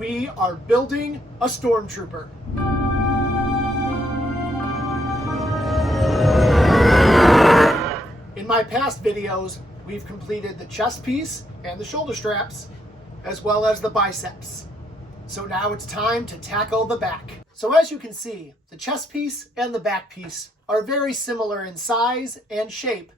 we are building a Stormtrooper. In my past videos, we've completed the chest piece and the shoulder straps, as well as the biceps. So now it's time to tackle the back. So as you can see, the chest piece and the back piece are very similar in size and shape,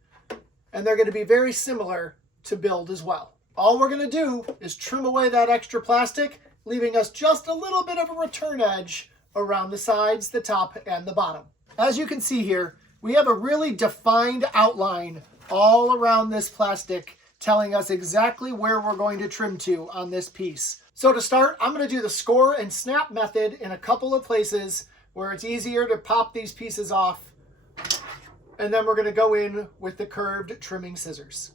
and they're going to be very similar to build as well. All we're going to do is trim away that extra plastic, leaving us just a little bit of a return edge around the sides, the top, and the bottom. As you can see here, we have a really defined outline all around this plastic, telling us exactly where we're going to trim to on this piece. So to start, I'm going to do the score and snap method in a couple of places where it's easier to pop these pieces off. And then we're going to go in with the curved trimming scissors.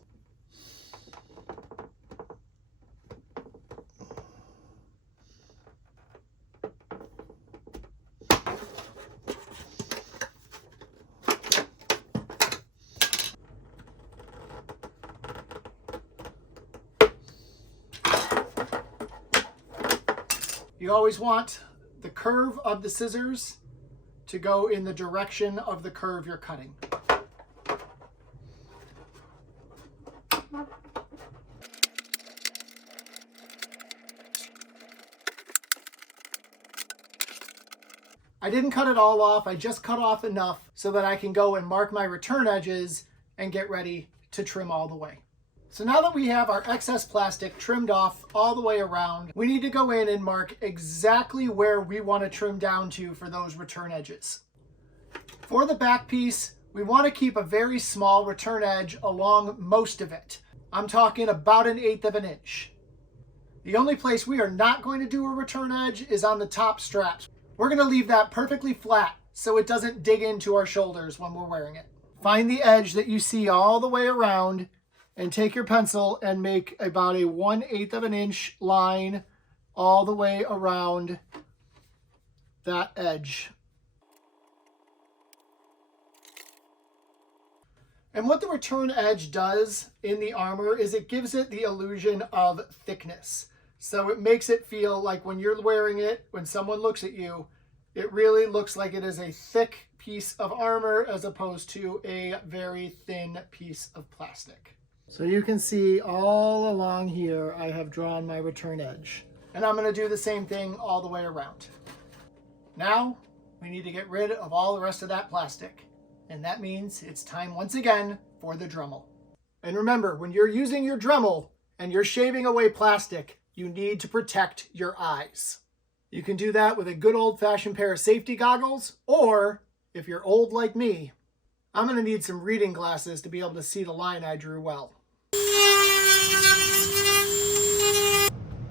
You always want the curve of the scissors to go in the direction of the curve you're cutting. I didn't cut it all off, I just cut off enough so that I can go and mark my return edges and get ready to trim all the way. So now that we have our excess plastic trimmed off all the way around, we need to go in and mark exactly where we want to trim down to for those return edges. For the back piece, we want to keep a very small return edge along most of it. I'm talking about 1/8 of an inch. The only place we are not going to do a return edge is on the top straps. We're going to leave that perfectly flat so it doesn't dig into our shoulders when we're wearing it. Find the edge that you see all the way around and take your pencil and make about a 1/8 of an inch line all the way around that edge. And what the return edge does in the armor is it gives it the illusion of thickness. So it makes it feel like when you're wearing it, when someone looks at you, it really looks like it is a thick piece of armor as opposed to a very thin piece of plastic. So you can see all along here, I have drawn my return edge. And I'm going to do the same thing all the way around. Now, we need to get rid of all the rest of that plastic. And that means it's time once again for the Dremel. And remember, when you're using your Dremel and you're shaving away plastic, you need to protect your eyes. You can do that with a good old-fashioned pair of safety goggles, or if you're old like me, I'm going to need some reading glasses to be able to see the line I drew well.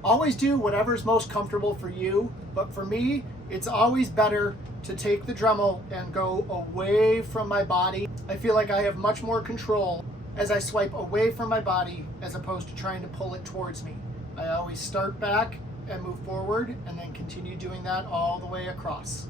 Always do whatever's most comfortable for you, but for me, it's always better to take the Dremel and go away from my body. I feel like I have much more control as I swipe away from my body as opposed to trying to pull it towards me. I always start back and move forward and then continue doing that all the way across.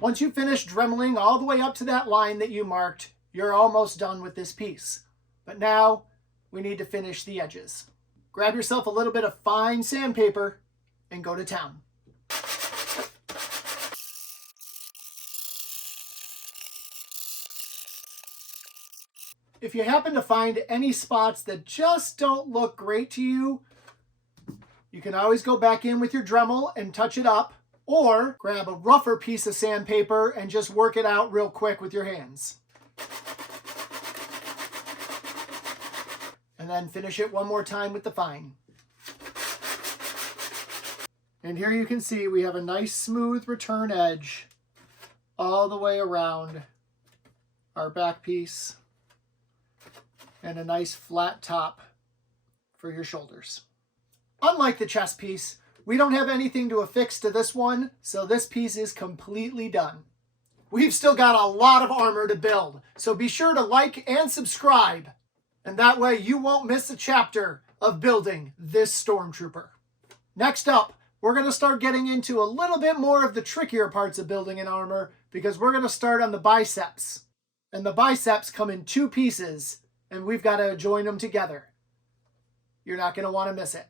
Once you finish dremeling all the way up to that line that you marked, you're almost done with this piece. But now we need to finish the edges. Grab yourself a little bit of fine sandpaper and go to town. If you happen to find any spots that just don't look great to you, you can always go back in with your Dremel and touch it up, or grab a rougher piece of sandpaper and just work it out real quick with your hands. And then finish it one more time with the fine. And here you can see we have a nice smooth return edge all the way around our back piece and a nice flat top for your shoulders. Unlike the chest piece, we don't have anything to affix to this one, so this piece is completely done. We've still got a lot of armor to build, so be sure to like and subscribe, and that way you won't miss a chapter of building this Stormtrooper. Next up, we're going to start getting into a little bit more of the trickier parts of building an armor, because we're going to start on the biceps. And the biceps come in 2 pieces, and we've got to join them together. You're not going to want to miss it.